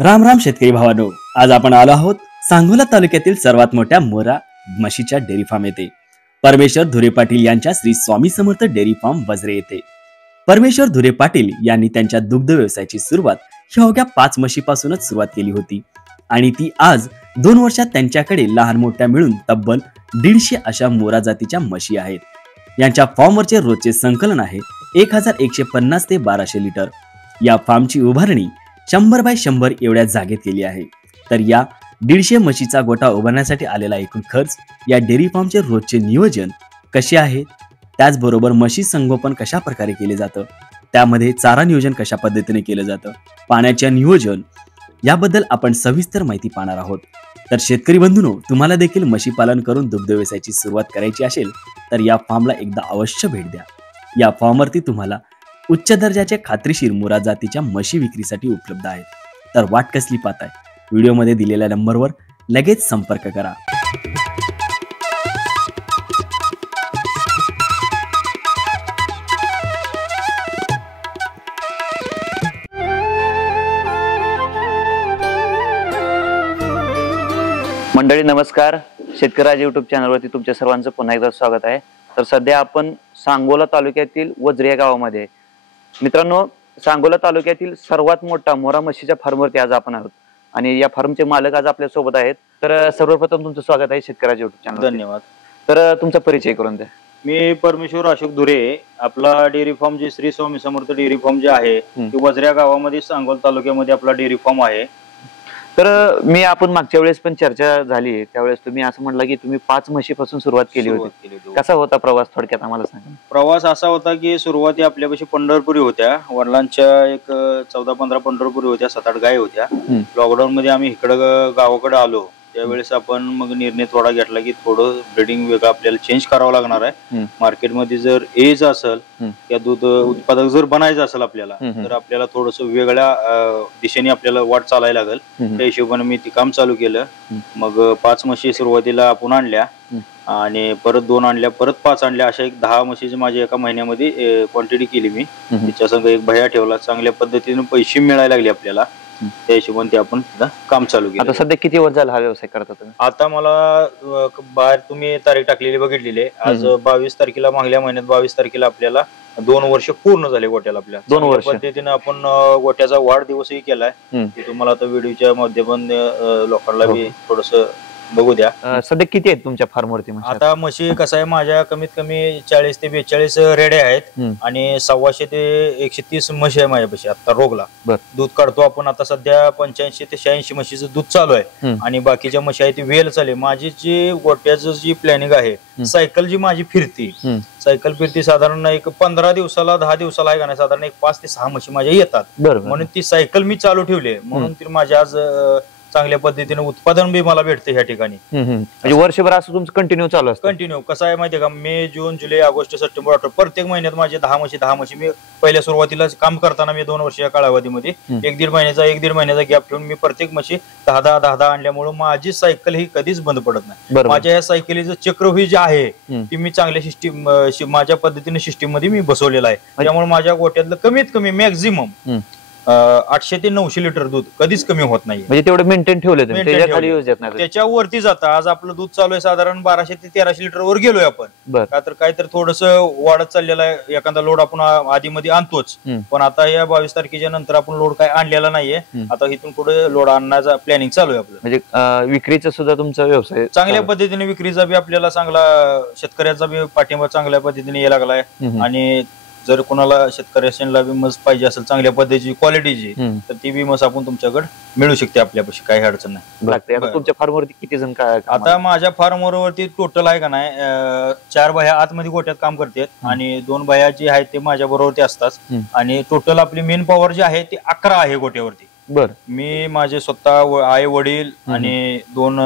राम राम शेतकरी भावांनो, आज आपण आलो आहोत सांगोला तालुक्यातील सर्वात मोठ्या मोरा म्हशीच्या डेअरी फार्म येथे परमेश्वर धुरे पाटील यांच्या श्री स्वामी समर्थ डेअरी फार्म वजरे येथे परमेश्वर धुरे पाटील यांनी त्यांच्या दुग्ध व्यवसायाची सुरुवात ही अवघ्या 5 म्हशीपासूनच सुरुवात केली होती आणि ती आज 2 वर्षात त्यांच्याकडे लहान मोठ्या मिळून तब्बल 150 अशा मोरा जातीच्या म्हशी आहेत। यांच्या फार्मवरचे रोजचे संकलन आहे 1150 ते 1200 लिटर। या फार्मची उभारणी 100 बाय 100 एवढ्या जागेत केली आहे। तर या 150 म्हशीचा गोठा उभारण्यासाठी आलेला एकूण खर्च, या डेअरी फार्मचे रोजचे नियोजन कसे आहे, त्याचबरोबर म्हशी संगोपन कशा प्रकारे केले जातं, त्यामध्ये चारा नियोजन कशा पद्धतीने केलं जातं, पाण्याचे नियोजन याबद्दल आपण सविस्तर माहिती पाहणार आहोत। तर शेतकरी बंधूंनो, तुम्हाला देखील म्हशी पालन करून दुग्ध व्यवसायाची सुरुवात करायची असेल तर या फार्मला एकदा अवश्य भेट द्या। या फार्मवरती तुम्हाला उच्च दर्जाचे खात्रीशीर मोरा जातीच्या म्हशी विक्रीसाठी उपलब्ध आहेत। तर वाट कसली पाहताय, व्हिडिओमध्ये दिलेल्या नंबरवर लगेच संपर्क करा। मंडळी नमस्कार, शेतकरी यूट्यूब चॅनलवरती तुमच्या सर्वांचं पुन्हा एकदा स्वागत आहे। तर सध्या आपण सांगोला तालुक्यातील वजरे या गावामध्ये, मित्रांनो, सांगोला तालुक्यातील सर्वात मोठा मोरा म्हशीच्या फार्मवरती आज आपण आहोत आणि या फार्मचे मालक आज आपल्या सोबत आहेत। तर सर्वप्रथम तुमचं स्वागत आहे शेतकरी यूट्यूब चॅनल। धन्यवाद। तर तुमचा परिचय करून द्या। मी परमेश्वर अशोक धुरे, आपला डेअरी फार्म जे श्री स्वामी समर्थ डेअरी फार्म जे आहे ते वजऱ्या गावामध्ये सांगोला तालुक्यामध्ये आपला डेअरी फार्म आहे। तर आपण मागच्या वेळेस पण चर्चा झाली, त्यावेळेस तुम्ही असं म्हटलं की तुम्ही 5 म्हशीपासून सुरुवात केली होती। कसा होता प्रवास, थोडक्यात आम्हाला सांगा। प्रवास असा होता की सुरुवाती आपल्यापाशी पंढरपुरी होत्या, वडिलांच्या एक 14-15 पंढरपुरी होत्या, 7-8 गाय होत्या। लॉकडाऊन मध्ये आम्ही इकडं गावाकडे आलो, त्यावेळेस आपण मग निर्णय थोडा घेतला की थोडं ब्रीडिंग वेगळं आपल्याला चेंज करावं लागणार आहे। मार्केटमध्ये जर एज असेल या दूध उत्पादक जर बनायचं असेल आपल्याला, तर आपल्याला थोडस वेगळ्या दिशेने आपल्याला वाट चालायला लागेल। त्या हिशोबाने मी ते काम चालू केलं। मग 5 म्हशी सुरुवातीला आपण आणल्या आणि परत 2 आणल्या, परत 5 आणल्या, अशा एक 10 म्हशीची माझी एका महिन्यामध्ये क्वांटिटी केली मी। त्याच्या संग एक भया ठेवला, चांगल्या पद्धतीने पैसे मिळायला लागले आपल्याला, त्या हिशोबाने काम चालू केलं। आता सध्या किती वर्ष झालं हा व्यवसाय करता तुम्ही? आता मला बाहेर तुम्ही तारीख टाकलेली बघितलेली, आज 22 तारखेला, मागल्या महिन्यात 22 तारखेला आपल्याला 2 वर्ष पूर्ण झाले गोट्याला। आपल्या 2 वर्ष पद्धतीने आपण गोट्याचा वाढदिवसही केलाय, ते तुम्हाला आता व्हिडिओच्या माध्यमातून लोकांना बी थोडस बघू द्या। सध्या किती आहेत तुमच्या फार्म वरती? आता म्हशी कसं आहे, माझ्या कमीत कमी 40 ते 42 रेड्या आहेत आणि 125 ते 130 म्हशी आहे माझ्यापाशी। आता रोगला दूध काढतो आपण, आता सध्या 85 ते 86 म्हशीचं दूध चालू आहे आणि बाकीच्या म्हशी आहे ती वेल चालू आहे। माझी जी गोट्याचं जी प्लॅनिंग आहे, सायकल जी माझी फिरती, सायकल फिरती साधारण एक 15 दिवसाला 10 दिवसाला आहे का नाही, साधारण एक 5 ते 6 म्हशी माझ्या येतात, म्हणून ती सायकल मी चालू ठेवली, म्हणून ती माझ्या आज चांगल्या पद्धतीने उत्पादन बी मला भेटते ह्या ठिकाणी। म्हणजे वर्षभर असं तुमचं कंटिन्यू चालू असतं? कंटिन्यू कसं आहे माहितीये का, मे, जून, जुलै, ऑगस्ट, सप्टेंबर, ऑक्टोबर प्रत्येक महिन्यात माझे 10 म्हशी मी पहिल्या सुरुवातीला काम करताना मी 2 वर्ष या कालावधीमध्ये 1-1.5 महिन्याचा गॅप ठेवून मी प्रत्येक म्हशी 10 आणल्यामुळे माझी सायकल ही कधीच बंद पडत नाही। माझ्या या सायकलीचं चक्र ही जे आहे ती मी चांगल्या सिस्टीम, माझ्या पद्धतीने सिस्टीम मध्ये मी बसवलेला आहे। त्यामुळे माझ्या गोट्यातलं कमीत कमी मॅक्झिमम 800 ते 900 लिटर दूध कधीच कमी होत नाही। म्हणजे तेवढं मेंटेन ठेवलं, त्याच्यावरती जातं। आज आपलं दूध चालू आहे साधारण 1200 ते 1300 लिटर वर गेलोय आपण, का तर काहीतरी थोडस वाढत चाललेलं आहे। एखादा लोड आपण आधी मध्ये आणतोच, पण आता या 22 तारखेच्या नंतर आपण लोड काय आणलेला नाहीये। आता इथून पुढे लोड आणण्याचा प्लॅनिंग चालू आहे आपलं। म्हणजे विक्रीचा सुद्धा तुमचा व्यवसाय चांगल्या पद्धतीने, विक्रीचा बी आपल्याला चांगला, शेतकऱ्याचा बी पाठिंबा चांगल्या पद्धतीने यायला लागलाय। आणि जर कोणाला शेतकऱ्याला बी मस पाहिजे असेल चांगल्या पद्धतीची, क्वालिटीची, तर ती बी मस आपण तुमच्याकडे मिळू शकते आपल्यापाशी, काही अडचण नाही। तुमच्या फार्मवरती किती जण आता माझ्या फार्मवरती टोटल आहे का नाही 4 बाया आतमध्ये गोट्यात काम करतात आणि 2 बाया जी आहेत ते माझ्या बरोबरती असतात आणि टोटल आपली मेन पॉवर जी आहे ती 11 आहे गोट्यावरती। मी माझे स्वतः आई वडील आणि 2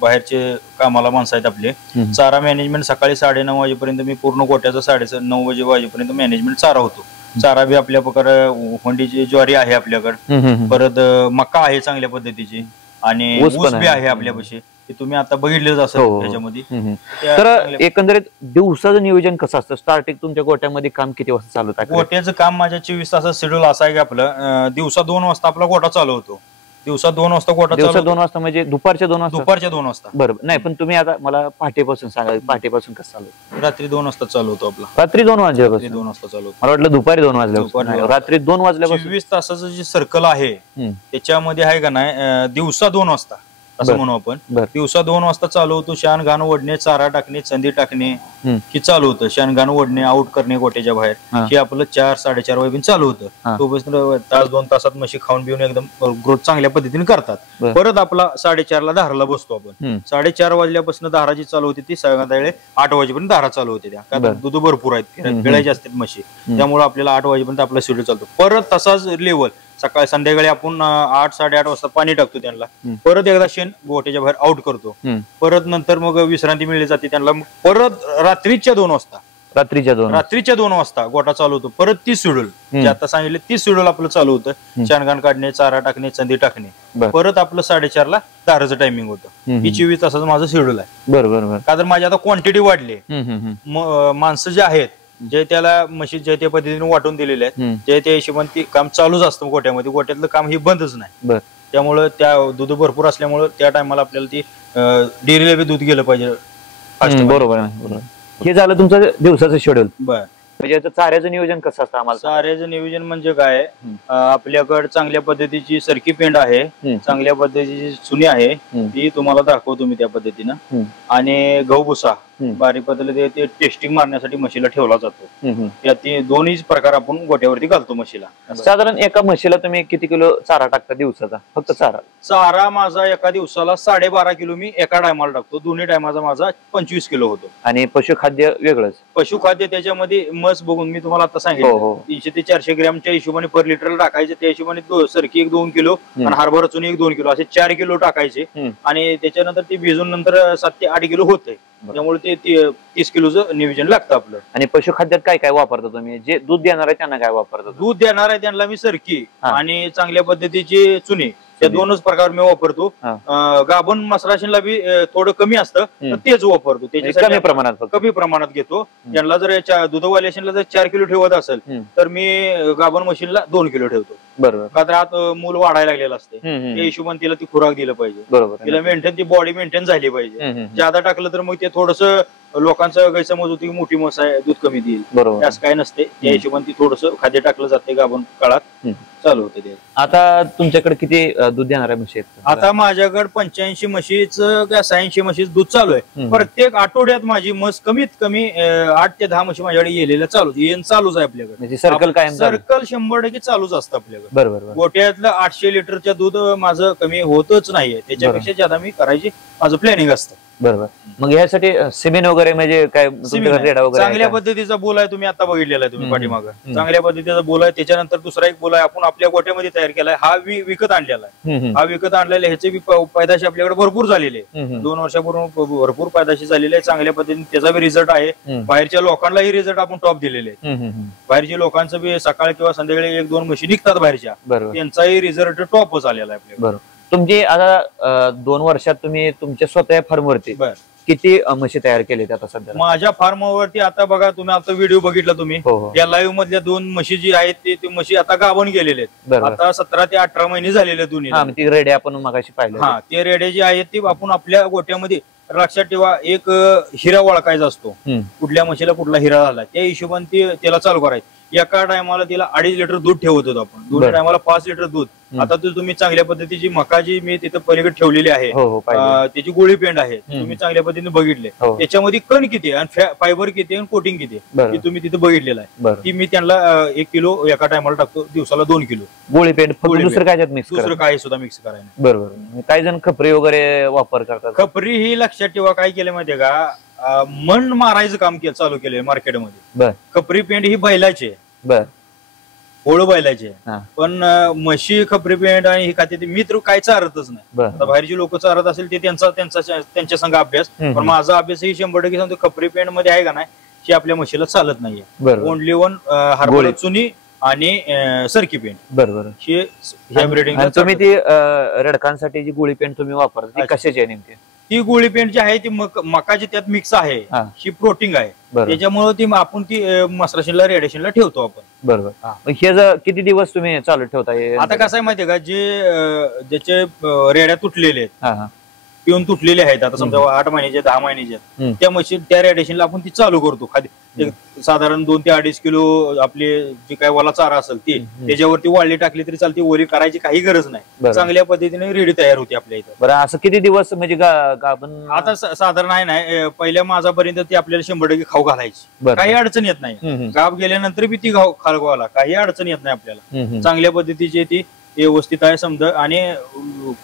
बाहेरचे कामाला माणसं आहेत आपले। चारा मॅनेजमेंट सकाळी 9:30 वाजेपर्यंत मी पूर्ण गोट्याचा 9:30 वाजेपर्यंत मॅनेजमेंट चारा होतो। चारा बी आपल्याकडे होंडीची ज्वारी आहे आपल्याकडे, परत मका आहे चांगल्या पद्धतीची आणि ऊस बी आहे आपल्यापाशी। तुम्ही आता बघितलेच असेल त्याच्यामध्ये। तर एकंदरीत दिवसाचं नियोजन कसं असतं? स्टार्टिंग तुमच्या गोट्यामध्ये काम किती वाजता चालू होतं? गोट्याचं काम माझ्या 24 तासाचं शेड्यूल असं आहे की आपलं दिवसा 2 वाजता आपला गोठा चालू होतो, दिवसा 2 वाजता गोठा दिवसा चालू 2 वाजता म्हणजे दुपारच्या 2 वाजता? दुपारच्या 2 वाजता. बरोबर. नाही पण तुम्ही आता मला पहाटेपासून सांगा, पहाटेपासून कसं चालू? रात्री 2 वाजता चालू होतो आपला. रात्री 2 वाजल्यापासून? 2 वाजता चालू होतो. मला वाटलं दुपारी 2 वाजल्यापासून. दुपारी नाही, रात्री 2 वाजल्यापासून. 24 तासाचं जे सर्कल आहे त्याच्यामध्ये आहे का नाही, दिवसा 2 वाजता असं म्हणू आपण. दिवसा 2 वाजता चालू होतो. शान घाण ओढणे, चारा टाकणे, चंदी टाकणे हे चालू होतं. शान घाण ओढणे, आउट करणे गोट्याच्या बाहेर हे आपलं 4-4:30 वाजेपर्यंत चालू होतं. तो तास 2 तासात म्हशी खाऊन पिऊन एकदम ग्रोथ चांगल्या पद्धतीने करतात. परत आपला 4:30ला धाराला बसतो आपण. 4:30 वाजल्यापासून धारा जी चालू होती ती संध्याकाळी 8 वाजेपर्यंत धारा चालू होते. त्या कारण दूध भरपूर आहेत, पिळायचे असतात म्हशी, त्यामुळे आपल्याला 8 वाजेपर्यंत आपला शेड्यूल चालतो. परत तसाच लेवल सकाळी संध्याकाळी आपण 8-8:30 वाजता पाणी टाकतो त्यांना. परत एकदा शेण गोट्याच्या बाहेर आउट करतो. परत नंतर मग विश्रांती मिळली जाते त्यांना. परत रात्रीच्या 2 वाजता रात्रीच्या 2 वाजता गोठा चालू होतो. परत 30 शेड्यूल जे आता सांगितले 30 शेड्यूल आपलं चालू होतं. शानगाण काढणे, चारा टाकणे, चंदी टाकणे. परत आपलं 4:30ला धाराचं टायमिंग होतं. ही 24 तासाचं माझं शेड्यूल आहे. बरोबर. का तर माझी आता क्वांटिटी वाढली. माणसं जे आहेत जे त्याला म्हशी जे त्या पद्धतीने वाटून दिलेले आहेत जे त्या हिशोबाने ते काम चालूच असतं गोट्यामध्ये. गोट्यातलं काम हे बंदच नाही. त्यामुळं त्या दूध भरपूर असल्यामुळं त्या टायमाला आपल्याला ती डेअरीला बी दूध गेलं पाहिजे. बरोबर. हे झालं तुमचं दिवसाचं शेड्यूल. बर. म्हणजे चाऱ्याचं नियोजन कसं असतं आम्हाला? चाऱ्याचं नियोजन म्हणजे काय, आपल्याकडे चांगल्या पद्धतीची सरकी पेंड आहे, चांगल्या पद्धतीची चुनी आहे, ती तुम्हाला दाखवतो मी त्या पद्धतीनं. आणि गहू भुसा बारीक पद्धतीने ते टेस्टिंग मारण्यासाठी म्हशीला ठेवला जातो. या दोन्ही प्रकार आपण गोट्यावरती घालतो म्हशीला. साधारण एका म्हशीला तुम्ही किती किलो चारा टाकता दिवसाचा? फक्त चारा माझा एका दिवसाला 12.5 किलो मी एका टायमाला टाकतो. दोन्ही टायमाचा माझा 25 किलो होतो. आणि पशुखाद्य वेगळंच? पशुखाद्य त्याच्यामध्ये मस बघून मी तुम्हाला आता सांगितलं 300 ते 400 ग्रॅमच्या हिशोबाने पर लिटरला टाकायचे. त्या हिशोबाने सरकी 1-2 किलो आणि हरभरा चुनी 1-2 किलो असे 4 किलो टाकायचे. आणि त्याच्यानंतर ते भिजून नंतर 7 ते 8 किलो होते. त्यामुळे ते 30 किलोचं नियोजन लागतं आपलं. आणि पशुखाद्यात काय काय वापरता तुम्ही? जे दूध देणार आहे त्यांना काय वापरता? दूध देणार आहे त्यांना मी सरकी आणि चांगल्या पद्धतीची चुनी त्या 2च प्रकार मी वापरतो. गाभण मसराशीला बी थोडं कमी असतं तेच वापरतो. कमी प्रमाणात घेतो. त्यांना जर दुधवाल्याशीला जर 4 किलो ठेवत असेल तर मी गाभण मशीनला 2 किलो ठेवतो. बरोबर. का तर आत मूल वाढायला लागलेलं असते. त्या हिशोबाने तिला ती खुराक दिलं पाहिजे. बरोबर. तिला मेंटेन ती बॉडी मेंटेन झाली पाहिजे. जादा टाकलं तर मग ते थोडंसं लोकांचा गैरसमज होती की मोठी म्हस आहे दूध कमी देईल. बरोबर. असं काय नसते. त्या हिशोबाने ती थोडंसं खाद्य टाकलं जाते. गाभण काळात चालू होते ते. आता तुमच्याकडे किती दूध देणाऱ्या म्हशी आहेत? आता माझ्याकडे 85 म्हशीचं किंवा 86 म्हशीचं दूध चालू आहे. प्रत्येक आठवड्यात माझी म्हस कमीत कमी 8 ते 10 म्हशी माझ्याकडे गेलेल्या चालूच आहे आपल्याकडे. सर्कल काय? सर्कल 100% चालूच असतं आपल्याकडे. बरोबर. गोट्यातलं 800 लिटरच्या दूध माझं कमी होतच नाहीये. त्याच्यापेक्षा ज्यादा मी करायची माझं प्लॅनिंग असतं. बरोबर. मग यासाठी सिमेंट वगैरे म्हणजे काय रेडा वगैरे चांगल्या पद्धतीचा बोल आहे. तुम्ही आता बघितलेला आहे तुम्ही पाठीमागं चांगल्या पद्धतीचा बोल आहे. त्याच्यानंतर दुसरा एक बोल आहे आपण आपल्या गोट्यामध्ये तयार केलाय. हा विकत आणलेला आहे. हा विकत आणलेला ह्याचे पैदाशी आपल्याकडे भरपूर झालेले 2 वर्षापूर्वी भरपूर पैदाशी झालेले आहे. चांगल्या पद्धतीने त्याचा बी रिझल्ट आहे. बाहेरच्या लोकांनाही रिझल्ट आपण टॉप दिलेले आहेत. बाहेरच्या लोकांचं बी सकाळी किंवा संध्याकाळी 1-2 म्हशी निघतात बाहेरच्या, त्यांचाही रिझल्ट टॉपच आलेला आहे आपल्याकडे. तुमची आता 2 वर्षात तुम्ही तुमच्या स्वतः फार्मवरती किती म्हशी तयार केल्या आता सध्या? माझ्या फार्मवरती आता बघा तुम्ही आता व्हिडिओ बघितला तुम्ही या लाईव्ह मधल्या 2 म्हशी जी आहेत ते म्हशी आता गाभण गेलेले आहेत. आता 17 ते 18 महिने झालेले दोन्ही. ती रेडे आपण मगाशी पाहिलं. ते रेडे जे आहेत ते आपण आपल्या गोट्यामध्ये लक्षात ठेवा. एक हिरा ओळखायचा असतो. कुठल्या म्हशीला कुठला हिरा झाला त्या हिशोबाने त्याला चालू करायचं. एका टायमाला तिला 2.5 लिटर दूध ठेवत होतो आपण. दोन्ही टायमाला 5 लिटर दूध. आता तुम्ही चांगल्या पद्धतीची मका जी मी तिथं पलीकडे ठेवलेली आहे त्याची गोळी पेंड आहे तुम्ही चांगल्या पद्धतीने बघितले. त्याच्यामध्ये कण किती आणि फायबर किती आणि कोटिंग किती हे तुम्ही तिथे बघितलेलं आहे. ती मी त्यांना 1 किलो एका टायमाला टाकतो. दिवसाला 2 किलो गोळी पेंड. दुसरं काय मिक्स? दुसरं काही सुद्धा मिक्स करायला. बरोबर. काही जण खपरी वगैरे वापर करतात. खपरी ही लक्षात ठेवा काय केलं माहितीये का, मन मारायचं काम चालू केलंय मार्केटमध्ये. खपरी पेंड ही बैलाची आहे. होळ बैलाचे. पण म्हशी खपरी पेंड आणि ही खाते मी तर काय चारतच नाही. आता बाहेरची लोक चारत असेल ते त्यांच्या संघ अभ्यास. पण माझा अभ्यास ही 100% सांगतो खपरी पेंड मध्ये आहे का नाही ही आपल्या म्हशीला चालत नाहीये. ओनली वन हरभरा चुनी आणि सरकी पेंड. बरोबर. ब्रीडिंग तुम्ही ती रडकांसाठी जी गोळी पेंड तुम्ही वापरता ती कशाची आहे नेमकी? ती गोळी पेंट जी आहे ती मकाची त्यात मिक्स आहे, हा. ही प्रोटीन आहे, बरोबर त्याच्यामुळे ती आपण ती मसराशीला रेडिएशनला ठेवतो आपण. बरोबर. हा. मग हे जर किती दिवस तुम्ही चालू ठेवता हे? आता कसं आहे माहितीये का, ज्याचे रेड्या तुटलेले आहेत, हा हा पिऊन तुटलेले आहेत, आता समजा 8 महिन्याचे 10 महिन्याचे हम्म. त्या मशीन त्या रेडिएशनला आपण ती चालू करतो. खाली साधारण 2 ते 2.5 किलो आपले जे काय वाला चारा असेल ते त्याच्यावरती वाळली टाकली तरी चालते, वरी करायची काही गरज नाही. बरं. चांगल्या पद्धतीने रेडी तयार होती आपल्या इथं. बरं, असं किती दिवस म्हणजे आपण आता साधारण आहे नाही, पहिल्या माझापर्यंत ती आपल्याला 100% खाऊ घालायची, बरं. काही अडचण येत नाही. हम्म. गाव गेल्यानंतर बी ती खाऊ घाला, काही अडचण येत नाही आपल्याला. हम्म. चांगल्या पद्धतीची ती व्यवस्थित आहे समजा, आणि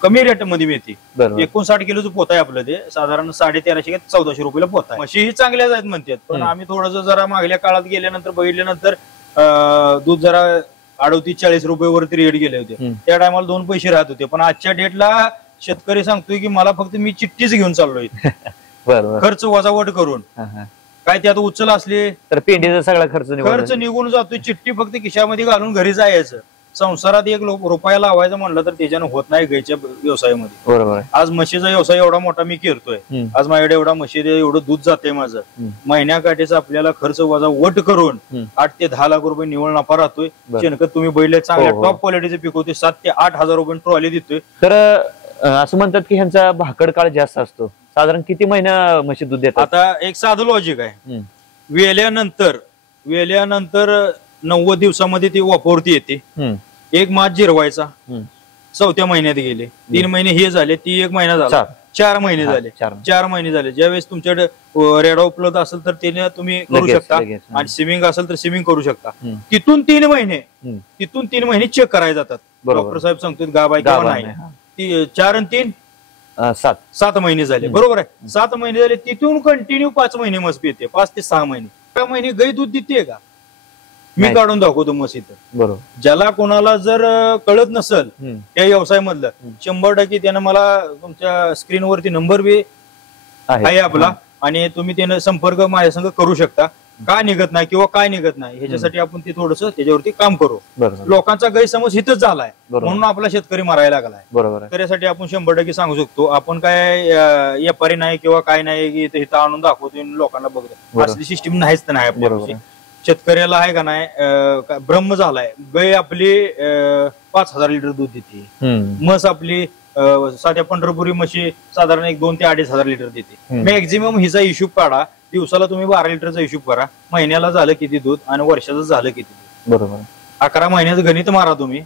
कमी रेट मध्ये मिळते. बरोबर. 59 किलोचं पोत आहे आपलं, ते साधारण 1350 ते 1400 रुपयाला पोत आहे. म्हशी ही चांगल्याच आहेत म्हणतात, पण आम्ही थोडंसं जरा मागल्या काळात गेल्यानंतर बघितल्यानंतर दूध जरा 38-40 रुपयावरती रेट गेले होते. त्या टायमाला 2 पैसे राहत होते, पण आजच्या डेटला शेतकरी सांगतोय की मला फक्त मी चिठ्ठीच घेऊन चाललोय बरोबर. खर्च वजावट करून. काय त्यात उचल असले तर पेंडीचा सगळा खर्च निघून जातोय, चिठ्ठी फक्त खिशामध्ये घालून घरी जायचं. संसारात 1 रुपया लावायचं म्हणलं तर त्याच्यानं होत नाही गायच्या व्यवसायामध्ये. बरोबर. आज म्हशीचा व्यवसाय एवढा मोठा मी करतोय, आज माझ्याकडे एवढा म्हशी एवढं दूध जाते माझं, महिन्याकाठीचा आपल्याला खर्च वजा वट करून 8 ते 10 लाख रुपये निव्वळ नफा राहतोय. शेणखत तुम्ही बैल चांगल्या टॉप क्वालिटीचे पिकवतोय, 7 ते 8 हजार रुपये ट्रॉली देतोय. तर असं म्हणतात की ह्यांचा भाकड काळ जास्त असतो, साधारण किती महिना म्हशी दूध देतात? आता एक साधं लॉजिक आहे, वेल्यानंतर 90 दिवसामध्ये ती वापरती येते. 1 मास जिरवायचा, 4थ्या महिन्यात गेले, 3 महिने हे झाले, ती 1 महिना झाला, 4 महिने झाले. 4 महिने झाले. ज्यावेळेस तुमच्याकडे रेडा उपलब्ध असेल तर त्याने तुम्ही करू शकता, आणि स्विमिंग असेल तर स्विमिंग करू शकता. तिथून 3 महिने चेक करायला जातात. डॉक्टर साहेब सांगतो गाबाय किंवा नाही. ती 4 आणि 3 7 महिने झाले, बरोबर आहे. 7 महिने झाले, तिथून कंटिन्यू 5 महिने म्हस पिते, 5 ते 6 महिने. 6 महिने गाय दूध देते का? मी काढून दाखवतो म्हस इथं. बरोबर. ज्याला कोणाला जर कळत नसेल त्या व्यवसायामधलं, 100% त्यानं मला तुमच्या स्क्रीनवरती नंबर बी आहे आपला, आणि तुम्ही त्यानं संपर्क माझ्या संग करू शकता. काय निघत नाही किंवा काय निघत नाही ह्याच्यासाठी आपण ते थोडस त्याच्यावरती काम करू. लोकांचा गैरसमज हिथच झालाय म्हणून आपला शेतकरी मरायला लागलाय. बरोबर. त्यासाठी आपण 100% सांगू शकतो. आपण काय व्यापारी नाही किंवा काय नाही की इथं आणून दाखवतो लोकांना बघतो, असली सिस्टीम नाहीच नाही आपल्या. शेतकऱ्याला आहे का नाही ब्रह्म झालाय. गाय आपली 5000 लिटर दूध देते, म्हस आपली साध्या पंढरपुरी म्हशी साधारण 2 ते 2.5 लिटर देते. मॅक्झिमम हिचा हिशोब काढा, दिवसाला तुम्ही 12 लिटरचा हिशोब करा, महिन्याला झालं किती दूध आणि वर्षाचं झालं किती दूध. बरोबर. 11 महिन्याचं गणित मारा तुम्ही.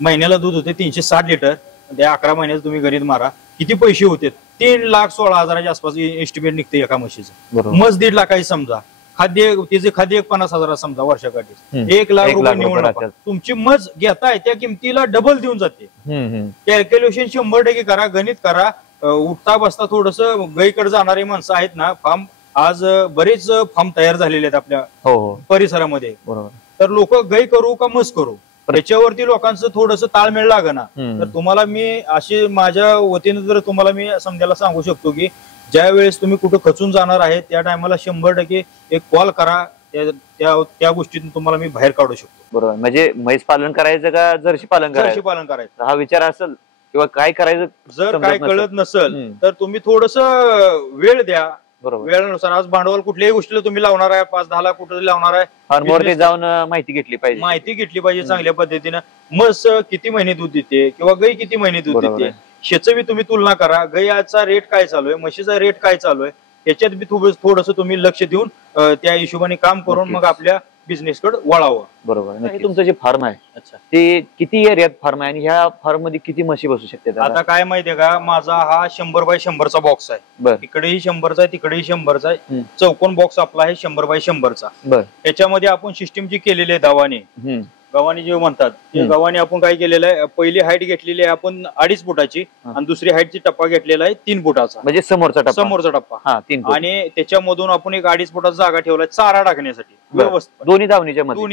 महिन्याला दूध होते 360 लिटर, त्या 11 महिन्याचं तुम्ही गणित मारा, किती पैसे होते? 3,16,000च्या आसपास एस्टिमेट निघते एका म्हशीचं. म्हस 1.5 लाखाची समजा, खाद्य तिचे खाद्य 50,000 समजा, वर्षाकाठी 1 लाख रुपये निवड. तुमची मज घेताय त्या किमतीला डबल देऊन जाते. कॅल्क्युलेशन 100% करा, गणित करा. उठता बसता थोडस गाईकडे जाणारे माणसं आहेत ना, फार्म आज बरेच फार्म तयार झालेले आहेत आपल्या परिसरामध्ये. तर लोक गाई करू का मस करू त्याच्यावरती लोकांचं थोडस ताळमेळ लागना. तर तुम्हाला मी अशी माझ्या वतीने जर तुम्हाला मी समजायला सांगू शकतो की ज्या वेळेस तुम्ही कुठं खचून जाणार आहे त्या टायमाला 100% एक कॉल करा, त्या गोष्टीतून तुम्हाला मी बाहेर काढू शकतो. बरोबर. म्हणजे म्हैस पालन करायचं का जर्सी पालन करायचं? जर्सी पालन करायचं हा विचार असेल किंवा काय करायचं जर काय कळत नसेल तर तुम्ही थोडस वेळ द्या. वेळेनुसार आज भांडवल कुठल्याही गोष्टीला तुम्ही लावणार आहे, 5-10 लाख कुठे लावणार आहे, फार्मवरती जाऊन माहिती घेतली पाहिजे चांगल्या पद्धतीनं. म्हस किती महिने दूध देते किंवा गाई किती महिने दूध देते ह्याचं बी तुम्ही तुलना करा. गाईचा रेट काय चालू आहे, म्हशीचा रेट काय चालू आहे, याच्यात बी थोडस तुम्ही लक्ष देऊन त्या हिशोबाने काम करून मग आपल्या बिझनेस कडे वळावं. बरोबर. तुमचं जे फार्म आहे ते किती एरियात फार्म आहे आणि ह्या फार्म मध्ये किती म्हशी बसू शकते? आता काय माहितीये का, माझा हा 100 बाय 100चा बॉक्स आहे. इकडेही 100चा आहे, तिकडेही 100चा आहे. चौकोन बॉक्स आपला आहे 100 बाय 100चा. त्याच्यामध्ये आपण सिस्टीम जी केलेली आहे गव्हाणी जे म्हणतात ते गव्हाणी आपण काय केलेलं आहे, पहिली हाईट घेतलेली आहे आपण 2.5 फुटाची आणि दुसरी हाईटची टप्पा घेतलेला आहे 3 फुटाचा, म्हणजे समोरचा टप्पा. आणि त्याच्यामधून आपण एक 2.5 फुटाचा जागा ठेवलाय चारा टाकण्यासाठी व्यवस्थित, दोन्ही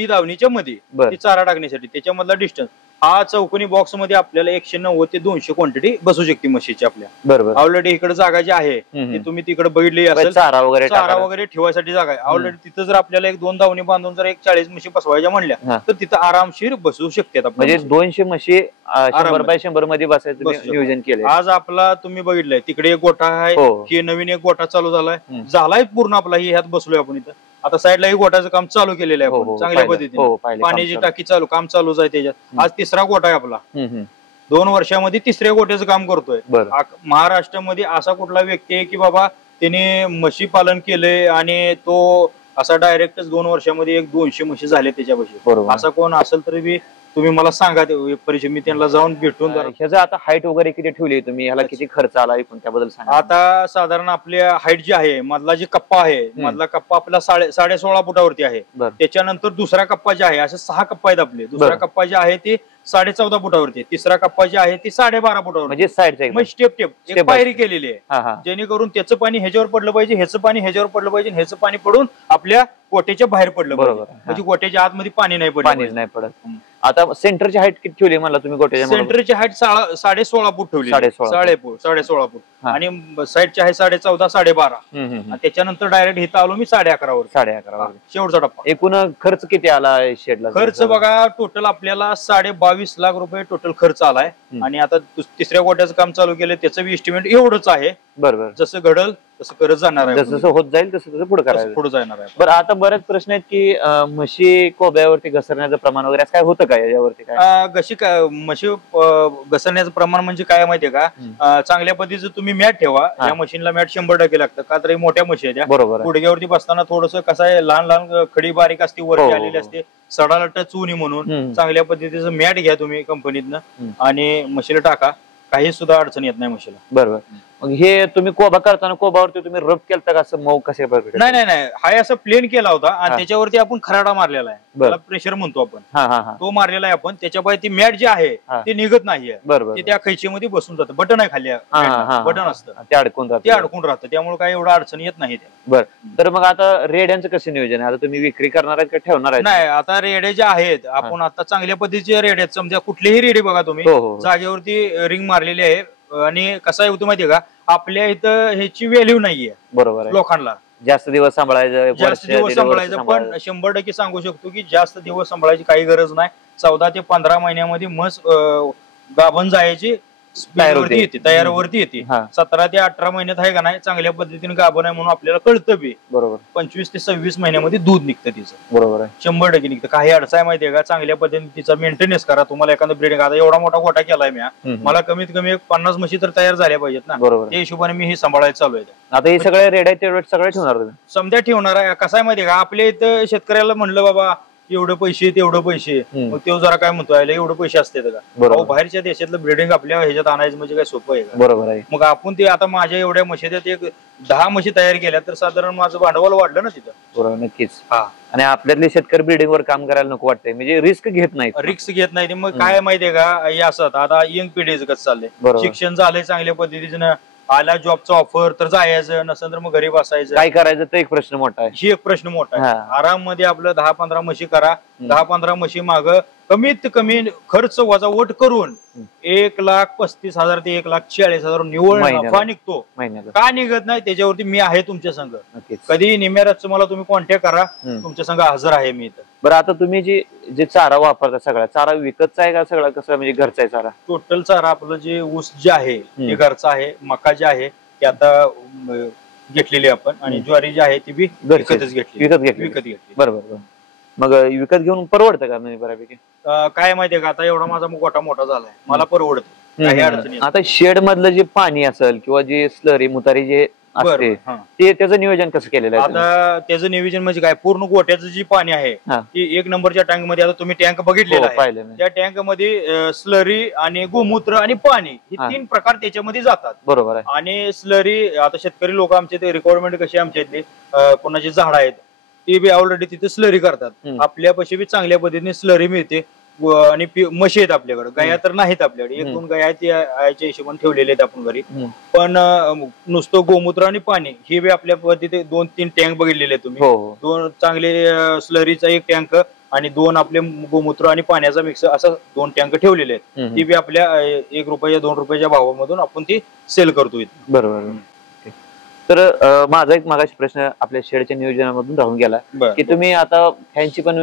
धावणीच्या मध्ये चारा टाकण्यासाठी. त्याच्यामधला डिस्टन्स हा चौकोनी बॉक्स मध्ये आपल्याला 190 ते 200 क्वांटिटी बसू शकते म्हशीची आपल्या. बरोबर. ऑलरेडी इकडे जागा जी आहे ती तुम्ही तिकडे बघितली असेल, चारा वगैरे ठेवायसाठी जागा आहे ऑलरेडी. तिथं जर आपल्याला 1-2 दावणी बांधून जर 40 म्हशी बसवायच्या म्हणल्या तर तिथं आरामशीर बसू शकतात. म्हणजे 200 म्हशी 100 मध्ये बसायचं नियोजन केलं. आज आपला तुम्ही बघितलंय तिकडे एक गोठा आहे, की नवीन एक गोठा चालू झालाय पूर्ण आपला. ही ह्यात बसलोय आपण इथं. आता साईडला ही गोठाचं काम चालू केलेलं आहे चांगल्या पद्धतीने. पाण्याची टाकी चालू काम चालूच आहे त्याच्यात. आज 3रा गोठा आहे आपला. 2 वर्षामध्ये 3ऱ्या गोठ्याचं काम करतोय. महाराष्ट्रामध्ये असा कुठला व्यक्ती आहे की बाबा त्याने म्हशी पालन केलंय आणि तो असा डायरेक्टच 2 वर्षामध्ये 200 म्हशी झाले त्याच्यापाशी, असा कोण असेल तरी बी तुम्ही मला सांगा परिचय, मी त्यांना जाऊन भेटून. ह्याचं आता हाईट वगैरे किती ठेवली तुम्ही, ह्याला किती खर्च आला पण त्याबद्दल सांगा. आता साधारण आपल्या हाईट जी आहे, मधला जी कप्पा आहे, मधला कप्पा आपला 16.5 फुटावरती आहे. त्याच्यानंतर दुसरा कप्पा जे आहे, असे 6 कप्पा आहेत आपले. दुसरा कप्पा जे आहे ते 14.5 फुटावरती. 3रा कप्पा जे आहे ती 12.5 फुटावर. म्हणजे साईड स्टेप पायरी केलेली आहे, जेणेकरून त्याचं पाणी ह्याच्यावर पडलं पाहिजे, ह्याचं पाणी ह्याच्यावर पडलं पाहिजे, ह्याचं पाणी पडून आपल्या गोट्याच्या बाहेर पडलं पाहिजे. म्हणजे गोट्याच्या आतमध्ये पाणी नाही पडत. आता सेंटरची हाईट किती ठेवली मला तुम्ही गोट्याच्या? सेंटरची हाईट 16.5 फूट ठेवली. 16.5 फूट. आणि साईडची आहे 14.5 12. त्याच्यानंतर डायरेक्ट इथं आलो मी 11.5 वर. 11.5 शेवटचा टप्पा. एकूण खर्च किती आला शेडला? खर्च बघा टोटल आपल्याला 22.5 लाख रुपये टोटल खर्च आलाय. आणि आता 3ऱ्या गोट्याचं काम चालू केलं, त्याचं बी एस्टिमेट एवढंच आहे. बरोबर. जसं घडल तसं करत जाणार आहे, जसं होत जाईल तसं पुढे करायचं, पुढे जाणार आहे. बरं, आता बरेच प्रश्न आहेत की म्हशी कोब्यावरती घसरण्याचं प्रमाण वगैरे काय होतं का याच्यावरती? काय म्हशी घसरण्याचं प्रमाण म्हणजे काय माहितीये का, चांगल्या पद्धतीचं तुम्ही मॅट ठेवा. या मशीनला मॅट 100% लागतं, का तर मोठ्या म्हशी आहेत. बरोबर. गुडघ्यावरती बसताना थोडस कसं आहे, लहान लहान खडी बारीक असते वरती आलेली असते, सडाला टच होऊ नये म्हणून चांगल्या पद्धतीचं मॅट घ्या तुम्ही कंपनीतनं आणि म्हशीला टाका. काही सुद्धा अडचण येत नाही म्हशीला. बरोबर. मग हे तुम्ही कोबा करताना कोबावरती तुम्ही रब केलता का, असं मऊ कशा प्रकारे? नाही, हाय असं प्लेन केला होता आणि त्याच्यावरती आपण खराडा मारलेला आहे, त्याला प्रेशर म्हणतो आपण. तो मारलेला आहे आपण. त्याच्यामुळे ती मॅट जी आहे ते निघत नाहीये. ते त्या खैचीमध्ये बसून जातं. बटन आहे खाली, बटन असतं, ते अडकून राहतं. त्यामुळे काही एवढं अडचण येत नाही. बरं. तर मग आता रेड्यांचं कसं नियोजन आहे? आता तुम्ही विक्री करणार आहेत का ठेवणार आहे? नाही, आता रेडे जे आहेत आपण आता चांगल्या पद्धतीचे रेडे आहेत. समजा कुठलेही रेडे बघा तुम्ही, जागेवरती रिंग मारलेली आहे. आणि कसं आहे होतं माहितीये का, आपल्या इथं ह्याची व्हॅल्यू नाहीये. बरोबर. लोकांना जास्त दिवस सांभाळायचं, पण 100% सांगू शकतो की जास्त दिवस सांभाळायची काही गरज नाही. 14 ते 15 महिन्यामध्ये म्हस गाभण जायची तयारीवरती येते. 17 ते 18 महिन्यात आहे का नाही चांगल्या पद्धतीने गाभण आहे म्हणून आपल्याला कळतं बी. बरोबर. 25 ते 26 महिन्यामध्ये दूध निघतं तिचं. बरोबर आहे. 100% निघतं. काही अडचण आहे माहितीये का, चांगल्या पद्धतीने तिचा मेंटेनन्स करा. तुम्हाला एखादं ब्रीडिंग, आता एवढा मोठा गोठा केलाय मी, मला कमीत कमी 50 म्हशी तर तयार झाल्या पाहिजेत ना. बरोबर. त्या हिशोबाने मी हे सांभाळायला चालू आहे. आता हे सगळे रेड आहेत तेवढे सगळे ठेवणार समजा ठेवणार आहे. कसं आहे माहितीये का, आपल्या इथं शेतकऱ्याला म्हणलं बाबा एवढं पैसे तेवढं पैसे, मग तो जरा काय म्हणतो एवढं पैसे असते का, बाहेरच्या देशातलं ब्रीडिंग आपल्या ह्याच्यात आणायचं म्हणजे काय सोपं आहे का? बरोबर आहे. मग आपण ते आता माझ्या एवढ्या म्हशीत 10 म्हशी तयार केल्या तर साधारण माझं भांडवल वाढलं ना तिथं. बरोबर. नक्कीच. आणि आपल्यातले शेतकरी ब्रीडिंग वर काम करायला नको वाटतंय, म्हणजे रिस्क घेत नाही. मग काय माहितीये का, हे असं आता यंग पिढीचं कसं चाललंय, शिक्षण झालंय चांगल्या पद्धतीनं, आला जॉबचा ऑफर तर जायचं, नसेल तर मग घरी बसायचं. काय करायचं तर एक प्रश्न मोठा आहे. ही एक प्रश्न मोठा आहे. आराम मध्ये आपलं 10-15 म्हशी करा. 10-15 म्हशी माग कमीत कमी खर्च वजावट करून 1,35,000 ते 1,40,000 निव्वळ नफा निघतो. का निघत नाही त्याच्यावरती मी आहे तुमच्या संघ. कधी निम्यारातचं मला तुम्ही कॉन्टॅक्ट करा, तुमच्या संघ हजर आहे मी इथं. बरं, आता तुम्ही जे चारा वापरता सगळा चारा विकतचा आहे का सगळा, कसं म्हणजे घरचा आहे चारा? टोटल चारा आपलं जे ऊस जे आहे ते घरचा आहे. मका जे आहे ते आता घेतलेली आपण, आणि ज्वारी जी आहे ती बी विकतच घेतली. बरोबर. मग विकत घेऊन परवडतं का नाही बऱ्यापैकी? काय माहितीये का, आता एवढा माझा गोठा मोठा झालाय, मला परवडतं, काही अडचण नाही. आता शेड मधलं जे पाणी असेल किंवा जे स्लरी मुतारी जे असते ते त्याचं नियोजन कसं केलेलं आहे? आता त्याचं नियोजन म्हणजे काय, पूर्ण गोठ्याचं जे पाणी आहे ते 1 नंबरच्या टँक मध्ये, आता तुम्ही टँक बघितलेला आहे, त्या टँक मध्ये स्लरी आणि गोमूत्र आणि पाणी हे 3 प्रकार त्याच्यामध्ये जातात. बरोबर आहे. आणि स्लरी, आता शेतकरी लोक आमचे ते रिक्वायरमेंट कशी आमच्या इथली, कोणाची झाड आहेत ते बी ऑलरेडी तिथे स्लरी करतात. आपल्यापाशी बी चांगल्या पद्धतीने स्लरी मिळते. आणि म्हशी आहेत आपल्याकडे, गाया तर नाहीत आपल्याकडे, 1-2 गाया याच्या हिशोबाने ठेवलेले आहेत आपण घरी. पण नुसतं गोमूत्र आणि पाणी हे बी आपल्या पद्धतीने 2-3 टँक बघितलेले तुम्ही. 2 चांगले स्लरीचा 1 टँक आणि 2 आपले गोमूत्र आणि पाण्याचा मिक्स असं 2 टँक ठेवलेले आहेत. ती बी आपल्या 1 रुपया 2 रुपयाच्या भावामधून आपण ती सेल करतो. बरोबर. तर माझा एक मागाशी प्रश्न आपल्या शेडच्या नियोजनामधून राहून गेला की तुम्ही आता फॅनची पण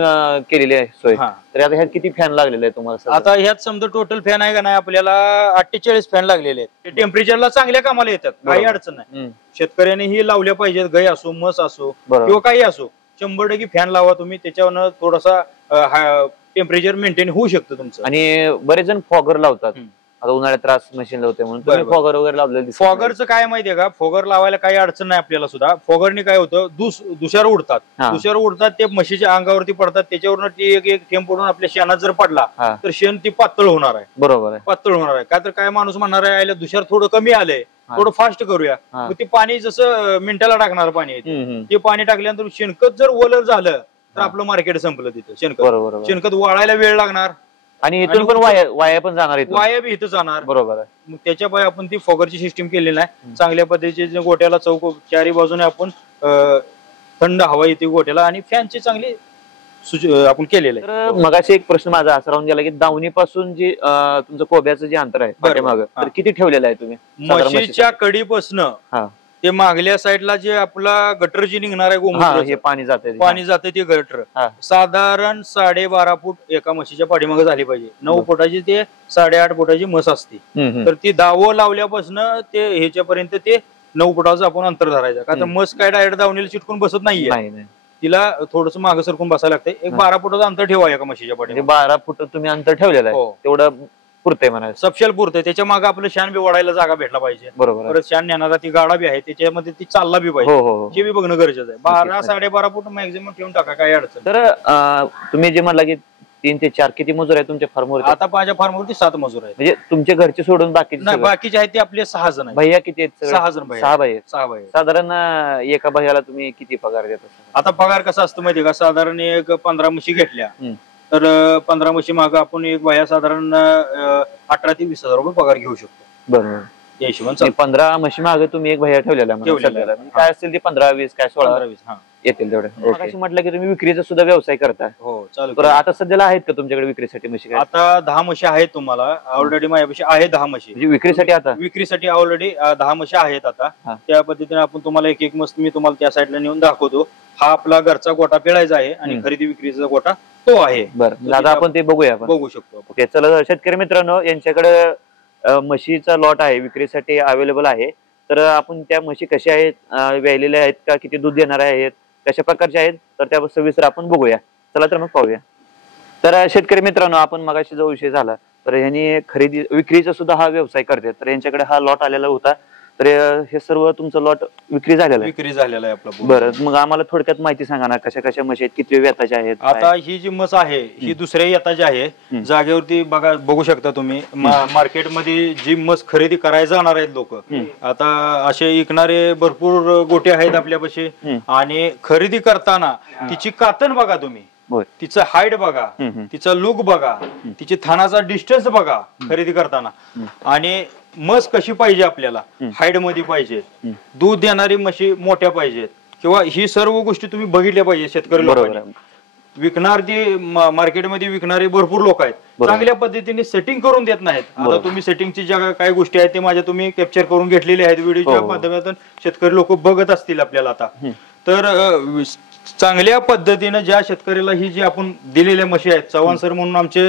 केलेली आहे सोय. तर आता ह्यात किती फॅन लागलेले आहे तुम्हाला? आता ह्यात समजा टोटल फॅन आहे का नाही आपल्याला 48 फॅन लागलेले आहेत. टेम्परेचरला चांगल्या कामाला येतात, काही अडचण नाही. शेतकऱ्यांनी ही लावल्या पाहिजेत, गाय असो म्हस असो किंवा काही असो. 100% फॅन लावा तुम्ही, त्याच्यावर थोडासा टेम्परेचर मेंटेन होऊ शकतं तुमचं. आणि बरेच जण फॉगर लावतात, आता उन्हाळ्यात त्रास मशीन लावते म्हणून तुम्ही फॉगर वगैरे लावलेलं. फॉगरचं काय माहितीये का, फॉगर लावायला काही अडचण नाही आपल्याला सुद्धा. फॉगरने काय होतं, दुशार उडतात, ते म्हशीच्या अंगावरती पडतात, त्याच्यावरून ती एक थेंब पडून आपल्या शेणात जर पडला तर शेण ती पातळ होणार आहे. बरोबर आहे, पातळ होणार आहे. का तर काय माणूस म्हणणार आहे, आयला दुशार थोडं कमी आलंय, थोडं फास्ट करूया. मग ते पाणी जसं मिनिटाला टाकणार पाणी आहे, ते पाणी टाकल्यानंतर शेणखत जर ओलं झालं तर आपलं मार्केट संपलं तिथं. शेणखत वाळायला वेळ लागणार आणि इथून पण वाया पण जाणार, वाया बी इथं जाणार. बरोबर आहे. मग त्याच्यामुळे आपण ती फॉगरची सिस्टीम केलेली आहे. चांगल्या पद्धतीचे गोट्याला चौक चारी बाजूने आपण थंड हवा येते गोट्याला आणि फॅनची चांगली आपण केलेलं आहे. तर मगाशी एक प्रश्न माझा असा राहून गेला की दावणी पासून जे तुमचं कोब्याचं जे अंतर आहे पाठीमागं, तर किती ठेवलेलं आहे तुम्ही? म्हशीच्या कडीपासनं ते मागल्या साईडला जे आपला गटर जी निघणार आहे गोमूत्र, पाणी जाते ते गटर साधारण 12.5 फूट एका म्हशीच्या पाठीमागे झाली पाहिजे. 9 फुटाची ते 8.5 फुटाची म्हस असते. तर ती दावं लावल्यापासून ते ह्याच्यापर्यंत ते 9 फुटाचं आपण अंतर धरायचं. का तर म्हस काय डायरेक्ट दावणीला चिटकून बसत नाहीये, तिला थोडस मागे सरकून बसायला लागतंय. एक 12 फुटाचं अंतर ठेवा एका म्हशीच्या पाठीमागे. 12 फूट तुम्ही अंतर ठेवलेलं आहे, तेवढं पुरतंय म्हणा, सपशेल पुरतंय. त्याच्या मागे आपलं शान बी वाढायला जागा भेटला पाहिजे. बरोबर. परत शान नेणारा ती गाडा बी आहे, त्याच्यामध्ये ती चालला बी पाहिजे, हे बी बघणं गरजेचं आहे. 12 12.5 फूट मॅक्झिमम ठेवून टाका, काही अडचण. तर तुम्ही जे म्हणला की 3 ते 4 किती मजूर आहे तुमच्या फार्मवर? आता माझ्या फार्मवरती 7 मजूर आहेत. म्हणजे तुमच्या घरचे सोडून बाकीचे आहेत ते आपले 6 जण आहेत. भैया किती आहेत? 6 जण. 6 भैया. 6 भैया. साधारण एका भैयाला तुम्ही किती पगार देता? आता पगार कसा असतो माहितीये का, साधारण एक 15 म्हशी घेतल्या तर 15 म्हशी मागे आपण एक भैया साधारण 18 ते 20 हजार रुपये पगार घेऊ शकतो. बरोबर. या हिशोबाने 15 म्हशी मागे तुम्ही एक भैया ठेवलेला काय असेल ते 15 20 काय 16 20 येतील तेवढे. अशी म्हटलं की तुम्ही विक्रीचा सुद्धा व्यवसाय करता? हो, चालू. तर आता सध्याला आहेत का तुमच्याकडे विक्रीसाठी म्हशी? आता 10 म्हशी आहेत तुम्हाला ऑलरेडी, माझ्यापाशी आहे 10 म्हशी. म्हणजे विक्रीसाठी? आता विक्रीसाठी ऑलरेडी 10 म्हशी आहेत. आता त्या पद्धतीने आपण तुम्हाला एक एक मस्त मी तुम्हाला त्या साईडला नेऊन दाखवतो. हा आपला घरचा गोटा पिळायचा आहे आणि खरेदी विक्रीचा गोटा तो आहे. बरं, आता आपण ते बघूया, बघू शकतो. ओके, चला. शेतकरी मित्रांनो, यांच्याकडे म्हशीचा लॉट आहे, विक्रीसाठी अवेलेबल आहे. तर आपण त्या म्हशी कशा आहेत, व्यायलेल्या आहेत का, किती दूध देणार आहेत, कशा प्रकारच्या आहेत, तर त्या सविस्तर आपण बघूया. चला तर मग पाहूया. तर शेतकरी मित्रांनो, आपण मगाशी जो विषय झाला, तर ह्यांनी खरेदी विक्रीचा सुद्धा हा व्यवसाय करतात. तर यांच्याकडे हा लॉट आलेला होता. तर हे सर्व तुमचं लॉट विक्री झालेला आहे आपलं. बरं, मग आम्हाला थोडक्यात माहिती सांगा ना, कशा कशा म्हशी आहेत, किती वेताच्या आहेत? आता ही जी म्हस आहे ही दुसऱ्या येताची आहे. जागेवरती बघू शकता तुम्ही. मार्केटमध्ये जी म्हस खरेदी करायला जाणार आहेत लोक, आता असे विकणारे भरपूर गोटे आहेत आपल्यापाशी. आणि खरेदी करताना तिची कातण बघा तुम्ही, तिचं हाईट बघा, तिचा लुक बघा, तिची थानाचा डिस्टन्स बघा खरेदी करताना. आणि म्हस कशी पाहिजे आपल्याला, हाईट मध्ये पाहिजे, दूध देणारी म्हशी मोठ्या पाहिजेत, किंवा ही सर्व गोष्टी तुम्ही बघितल्या पाहिजे. शेतकरी लोकांनी विकणार जे मार्केटमध्ये विकणारे भरपूर लोक आहेत, चांगल्या पद्धतीने सेटिंग करून देत नाहीत. आता तुम्ही सेटिंगची ज्या काही गोष्टी आहेत ते माझ्या तुम्ही कॅप्चर करून घेतलेल्या आहेत व्हिडिओच्या माध्यमातून. शेतकरी लोक बघत असतील आपल्याला आता. तर चांगल्या पद्धतीने ज्या शेतकऱ्याला ही जी आपण दिलेल्या म्हशी आहेत, चव्हाण सर म्हणून आमचे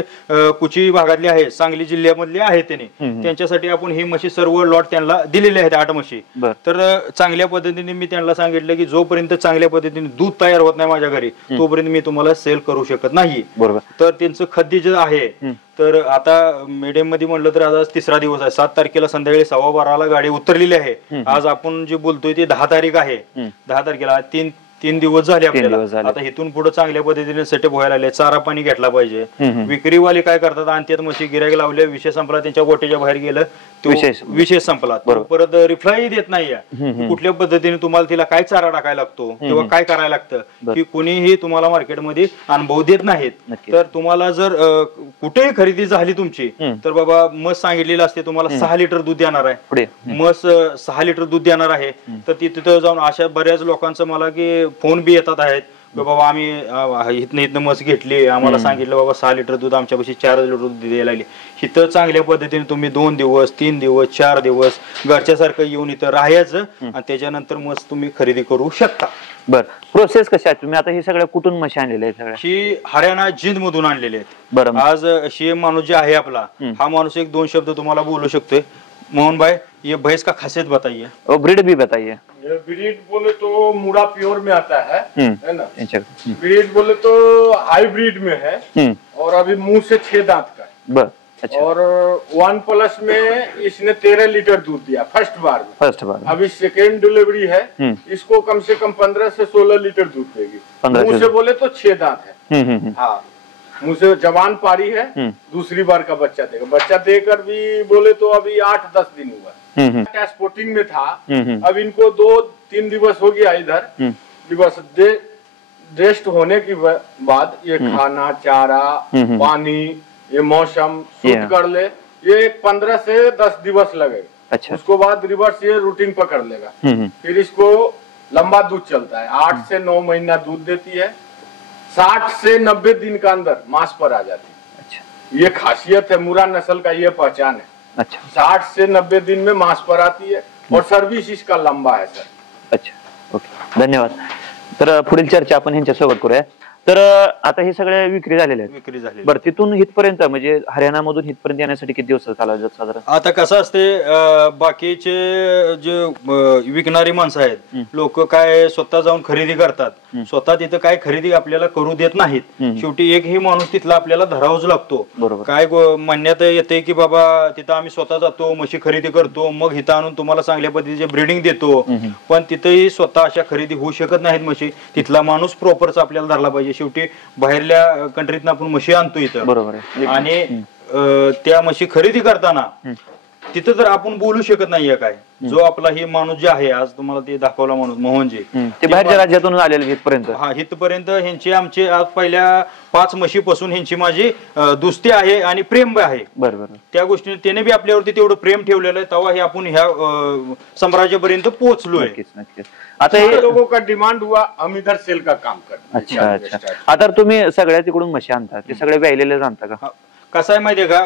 कुची भागातले आहेत, सांगली जिल्ह्यामधले आहेत, त्यांच्यासाठी आपण ही म्हशी सर्व लॉट त्यांना दिलेले आहेत, 8 म्हशी. तर चांगल्या पद्धतीने मी त्यांना सांगितलं की जोपर्यंत चांगल्या पद्धतीने दूध तयार होत नाही माझ्या घरी, तोपर्यंत मी तुम्हाला सेल करू शकत नाही. तर त्यांचं खाद्य जे आहे, तर आता मीडियम मध्ये म्हणलं तर आज 3रा दिवस आहे. 7 तारखेला संध्याकाळी 12:15 गाडी उतरलेली आहे. आज आपण जे बोलतोय ते 10 तारीख आहे. 10 तारखेला 3 दिवस झाले आपल्याला. आता इथून पुढे चांगल्या पद्धतीने सेटअप व्हायला लागले. चारा पाणी घेतला पाहिजे. विक्रीवाले काय करतात, आणतात म्हशी, गिऱ्हाईक लावले, विषय संपला, त्यांच्या गोट्याच्या बाहेर गेलं, तो विषय संपला. परत रिप्लाय देत नाहीये कुठल्या पद्धतीने तुम्हाला तिला काय चारा टाकायला लागतो किंवा काय करायला लागतं, की कुणीही तुम्हाला मार्केटमध्ये अनुभव देत नाहीत. तर तुम्हाला जर कुठेही खरेदी झाली तुमची, तर बाबा म्हस सांगितलेलं असते तुम्हाला 6 लिटर दूध देणार आहे, म्हस 6 लिटर दूध देणार आहे. तर तिथं जाऊन अशा बऱ्याच लोकांचं मला की फोन बी येतात आहेत, की बाबा आम्ही इथनं म्हस घेतली, आम्हाला सांगितलं बाबा 6 लिटर दूध आमच्यापाशी 4 लिटर दूध द्यायला लागले. इथं चांगल्या पद्धतीने तुम्ही 2 दिवस 3 दिवस 4 दिवस घरच्यासारखं येऊन इथं राहायचं आणि त्याच्यानंतर म्हस तुम्ही खरेदी करू शकता. बर, प्रोसेस कशी आहे? तुम्ही आता हे सगळ्या कुठून म्हशी आणलेल्या आहेत सगळ्या? ही हरियाणा जिंद मधून आणलेले आहेत. बरं, आज सीएम माणूस जे आहे आपला, हा माणूस 1-2 शब्द तुम्हाला बोलू शकतोय. मोहन भाई, ये भैंस का खासियत बताइए. और ब्रीड भी बताइए. ये ब्रीड बोले तो मुड़ा प्योर में आता है ना. अच्छा. ब्रीड बोले तो हाइब्रिड में है और अभी मुंह से 6 दांत का है. बर. अच्छा. और 1+ में इसने 13 लीटर दूध दिया फर्स्ट बार में. अभी सेकेंड डिलीवरी है, इसको कम से कम 15 से 16 लीटर दूध देगी. मुंह से बोले तो 6 दांत है. हाँ, मुंह से जवान पारी है, दूसरी बार का बच्चा देगा. बच्चा देकर भी बोले तो अभी 8-10 दिन हुआ. ट्रांसपोर्टिंग में था, अब इनको 2-3 दिवस हो गया इधर. दिवस रेस्ट होने के बाद ये खाना, चारा, पानी, ये मौसम सूट कर ले, ये 15 से 10 दिवस लगेगा. अच्छा. उसको बाद रिवर्स ये रूटीन पकड़ लेगा. फिर इसको लंबा दूध चलता है, 8 से 9 महीना दूध देती है. 60 से 90 दिन का अंदर मांस पर आ जाती है. अच्छा. ये खासियत है मुरा नस्ल का, ये पहचान है. अच्छा. 60 से 90 दिन में मांस पर आती है और सर्विस इसका लंबा है सर. अच्छा, ओके, धन्यवाद. तर पुढील चर्चा आपण ह्यांच्यासोबत करूया. तर आता हे सगळे विक्री झालेले आहेत. विक्री झाली. बरं, तिथून इथपर्यंत म्हणजे हरियाणा मधून इथपर्यंत येण्यासाठी किती दिवस कालावधी साधारण? आता कसं असते, बाकीचे जे विकणारी माणसं आहेत, लोक काय स्वतः जाऊन खरेदी करतात, स्वतः तिथं काय खरेदी आपल्याला करू देत नाहीत. शेवटी एकही माणूस तिथला आपल्याला धरावाच लागतो. बरोबर. काय म्हणण्यात येते की बाबा तिथं आम्ही स्वतः जातो, म्हशी खरेदी करतो, मग इथं आणून तुम्हाला चांगल्या पद्धतीचे ब्रीडिंग देतो. पण तिथंही स्वतः अशा खरेदी होऊ शकत नाहीत म्हशी. तिथला माणूस प्रॉपरच आपल्याला धरला पाहिजे. शेवटी बाहेरल्या कंट्रीतनं आपण म्हशी आणतो इथं. बरोबर आहे. आणि त्या म्हशी खरेदी करताना तिथं तर आपण बोलू शकत नाहीये. काय जो आपला हे माणूस जे आहे, आज तुम्हाला ते दाखवला माणूस मोहनजी, ते बाहेरच्या राज्यातून आलेले इथपर्यंत. हा, इथपर्यंत ह्यांची आमचे आज पहिल्या 5 म्हशीपासून ह्यांची माझी दोस्ती आहे आणि प्रेम आहे. बरोबर. त्या गोष्टीने त्याने बी आपल्यावरती तेवढं प्रेम ठेवलेलं आहे, तेव्हा हे आपण ह्या साम्राज्यापर्यंत पोहोचलोय. नक्कीच नक्कीच. आता हे लोगों का डिमांड हुआ, हम इधर सेल का काम करते. अच्छा अच्छा. आता तुम्ही सगळ्या तिकडून म्हशी आणता, ते सगळे व्यायलेले आणता का? कसं आहे माहितीये का,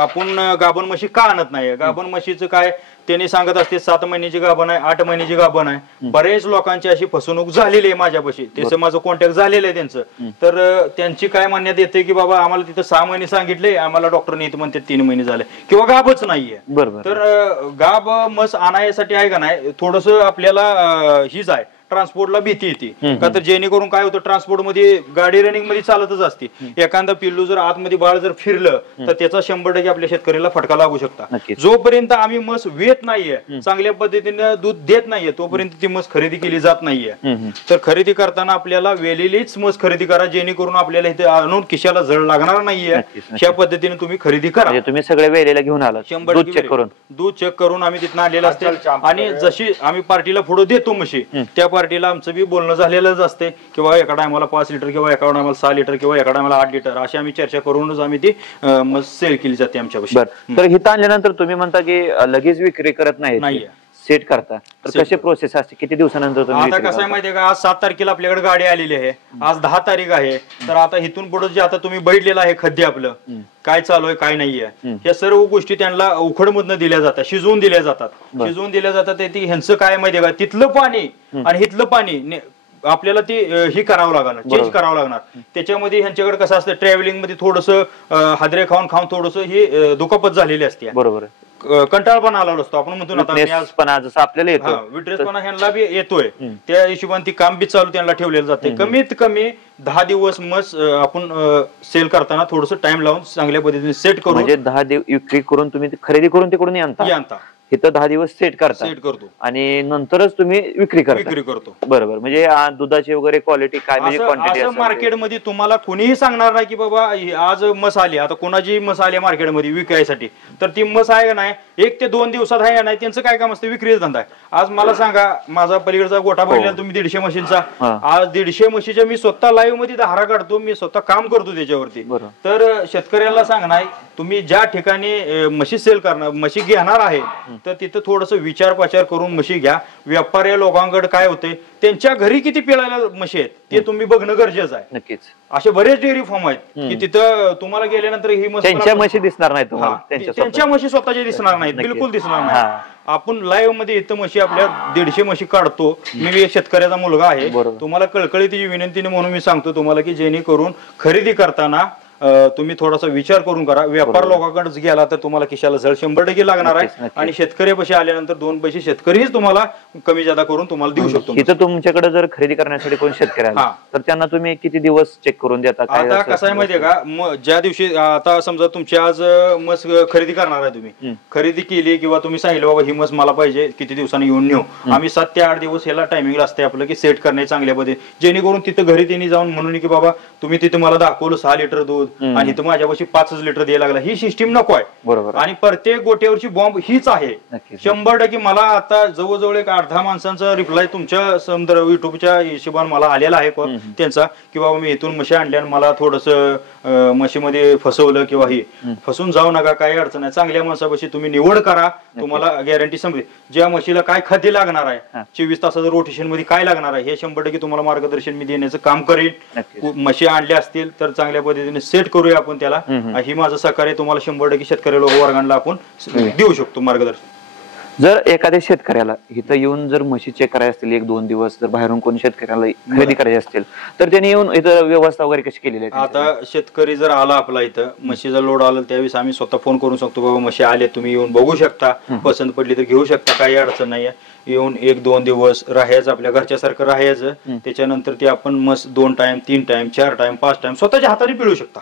आपण गाभण म्हशी का आणत नाही? गाभण म्हशीचं काय त्यांनी सांगत असते 7 महिन्याची गाभण आहे, 8 महिन्याची गाभण आहे. बरेच लोकांची अशी फसवणूक झालेली आहे माझ्यापाशी. त्याचं माझं कॉन्टॅक्ट झालेलं आहे त्यांचं. तर त्यांची काय म्हणण्यात येते की बाबा आम्हाला तिथं 6 महिने सांगितले, आम्हाला डॉक्टरने इथं म्हणते 3 महिने झाले किंवा गाभच नाहीये. बरोबर. तर गाभ म्हस आणायसाठी आहे का नाही, थोडस आपल्याला हीच आहे, ट्रान्सपोर्टला भीती येते का. तर जेणेकरून काय होतं, ट्रान्सपोर्ट मध्ये गाडी रनिंग मध्ये चालतच असते. एखादा पिल्लू जर आतमध्ये बाळ जर फिरलं तर त्याचा 100% आपल्या शेतकऱ्याला फटका लागू शकता. जोपर्यंत आम्ही म्हस वेत नाहीये, चांगल्या पद्धतीने दूध देत नाहीये, तोपर्यंत ती म्हस खरेदी केली जात नाहीये. तर खरेदी करताना आपल्याला वेलेलीच म्हस खरेदी करा, जेणेकरून आपल्याला इथे आणून खिशाला जळ लागणार नाहीये. अशा पद्धतीने तुम्ही खरेदी करा. तुम्ही सगळे वेलेला घेऊन आला, 100% दूध चेक करून आम्ही तिथं आणलेलं असते. आणि जशी आम्ही पार्टीला पुढे देतो म्हशी, त्या पार्टीला आमचं बी बोलणं झालेलंच असते किंवा एका टायमाला 5 लिटर किंवा एका टायमाला 6 लिटर किंवा एका टायमाला 8 लिटर अशी आम्ही चर्चा करूनच आम्ही ती सेल केली जाते आमच्यापाशी. तर हिथं आणल्यानंतर तुम्ही म्हणता की लगेच विक्री करत नाही, सेट करता, तर कशी प्रोसेस असते? किती दिवसानंतर तुम्ही? आता कसं आहे माहितीये का, आज 7 तारखेला आपल्याकडे गाडी आलेली आहे, आज 10 तारीख आहे. तर आता इथून पुढे जे आता तुम्ही बघितलेलं आहे खद्य आपलं काय चालू आहे काय नाहीये, या सर्व गोष्टी त्यांना उखडमधनं दिल्या जातात, शिजवून दिल्या जातात. शिजवून दिल्या जातात ते ह्यांचं काय माहितीये का, तिथलं पाणी आणि हिथलं पाणी आपल्याला ते हे करावं लागणार, चेंज करावं लागणार. त्याच्यामध्ये ह्यांच्याकडे कसं असतं, ट्रॅव्हलिंग मध्ये थोडस हादरे खाऊन थोडस हे दुखापत झालेली असते. बरोबर. कंटाळपणा आला असतो, आपण म्हणतो ना जसं आपल्याला येतो, विट्रेसपणा ह्यांना बी येतोय. त्या हिशोबाने ती काम बी चालू त्यांना ठेवलेलं जाते. कमीत कमी 10 दिवस मस आपण सेल करताना थोडस टाइम लावून चांगल्या पद्धतीने सेट करून, म्हणजे 10 दिवस विक्री करून तुम्ही खरेदी करून तिकडून आणता, इथं 10 दिवस सेट करतो आणि नंतरच तुम्ही विक्री करतो. बरोबर. म्हणजे दुधाची वगैरे क्वालिटी काय, म्हणजे क्वांटिटी मार्केटमध्ये तुम्हाला कोणीही सांगणार नाही की बाबा आज मस आली, आता कोणाची मस आली मार्केटमध्ये विकायसाठी, तर ती मस आहे का नाही 1 ते 2 दिवसात आहे का नाही, त्यांचं काय काम असतं, विक्रीचा धंदा आहे. आज मला सांगा, माझा पलीकडचा गोठा बघितला तुम्ही 150 म्हशींचा, आज 150 म्हशीच्या मी स्वतः लाईव्ह मध्ये धारा काढतो, मी स्वतः काम करतो त्याच्यावरती. तर शेतकऱ्याला सांगणार तुम्ही ज्या ठिकाणी म्हशी सेल करणार म्हशी घेणार आहे तर तिथं थोडस विचार पाचार करून म्हशी घ्या. व्यापारी लोकांकडे काय होते त्यांच्या घरी किती पिळायला म्हशी आहेत ते तुम्ही बघणं गरजेचं आहे. नक्कीच असे बरेच डेअरी फार्म आहेत की तिथं तुम्हाला गेल्यानंतर ही त्यांच्या म्हशी दिसणार नाही तुम्हाला, त्यांच्या म्हशी स्वतःच्या दिसणार नाहीत, बिलकुल दिसणार नाही. आपण लाईव्ह मध्ये इथं म्हशी आपल्या 150 म्हशी काढतो. मी एक शेतकऱ्याचा मुलगा आहे, तुम्हाला कळकळीची विनंतीने म्हणून मी सांगतो तुम्हाला की जेणेकरून खरेदी करताना तुम्ही थोडासा विचार करून करा. व्यापार लोकांकडे गेला तर तुम्हाला खिशाला झळ 100% लागणार आहे आणि शेतकरी पैसे आल्यानंतर 2 पैसे शेतकरीच तुम्हाला कमी जादा करून तुम्हाला देऊ शकतो. इथं तुमच्याकडे जर खरेदी करण्यासाठी कोण शेतकरी आला तर त्यांना तुम्ही किती दिवस चेक करून देता? आता कसं आहे माहितीये का, ज्या दिवशी आता समजा तुमची आज म्हस खरेदी करणार आहे, तुम्ही खरेदी केली किंवा तुम्ही सांगितलं बाबा ही म्हस मला पाहिजे किती दिवसांनी येऊन नेऊ, आम्ही 7 ते 8 दिवस ह्याला टायमिंग असते आपलं की सेट करणे चांगल्या पद्धती, जेणेकरून तिथं घरी त्यांनी जाऊन म्हणून की बाबा तुम्ही तिथे मला दाखवलं 6 लिटर दूध आणि इथं माझ्यापाशी 5 लिटर द्यायला लागला, ही सिस्टीम नको आहे. बरोबर. आणि प्रत्येक गोट्यावरची बॉम्ब हीच आहे 100%. मला आता जवळजवळ एक 8-10 माणसांचा रिप्लाय तुमच्या युट्यूबच्या हिशोबाने मला आलेला आहे त्यांचा की बाबा मी इथून म्हशी आणल्या आणि मला थोडस म्हशीमध्ये फसवलं किंवा हे फसून जाऊ नका, काही अडचण नाही. चांगल्या माणसापाशी तुम्ही निवड करा, तुम्हाला गॅरंटी समजेल. ज्या म्हशीला काय खाद्य लागणार आहे, 24 तासाचं रोटेशन मध्ये काय लागणार आहे, हे 100% तुम्हाला मार्गदर्शन मी देण्याचं काम करेन. म्हशी आणल्या असतील तर चांगल्या पद्धतीने सेट करूया आपण त्याला. ही माझं सहकार्य तुम्हाला 100% शेतकरी लोक वर्गांना आपण देऊ शकतो मार्गदर्शन. जर एखाद्या शेतकऱ्याला इथं येऊन जर म्हशी चेक करायचे असतील 1-2 दिवस, जर बाहेरून कोणी शेतकऱ्याला खरेदी करायची असतील तर त्यांनी येऊन इथं व्यवस्था वगैरे कशी केलेली आहे? आता शेतकरी जर आला आपला इथं म्हशीचा लोड आला त्यावेळेस आम्ही स्वतः फोन करून सांगतो बाबा म्हशी आले, तुम्ही येऊन बघू शकता, पसंत पडली तर घेऊ शकता, काही अडचण नाहीये. येऊन 1-2 दिवस राहायचं, आपल्या घरच्यासारखं राहायचं. त्याच्यानंतर ते आपण मस्त 2 टाइम 3 टाइम 4 टाइम 5 टाइम स्वतःच्या हाताने पिळू शकता.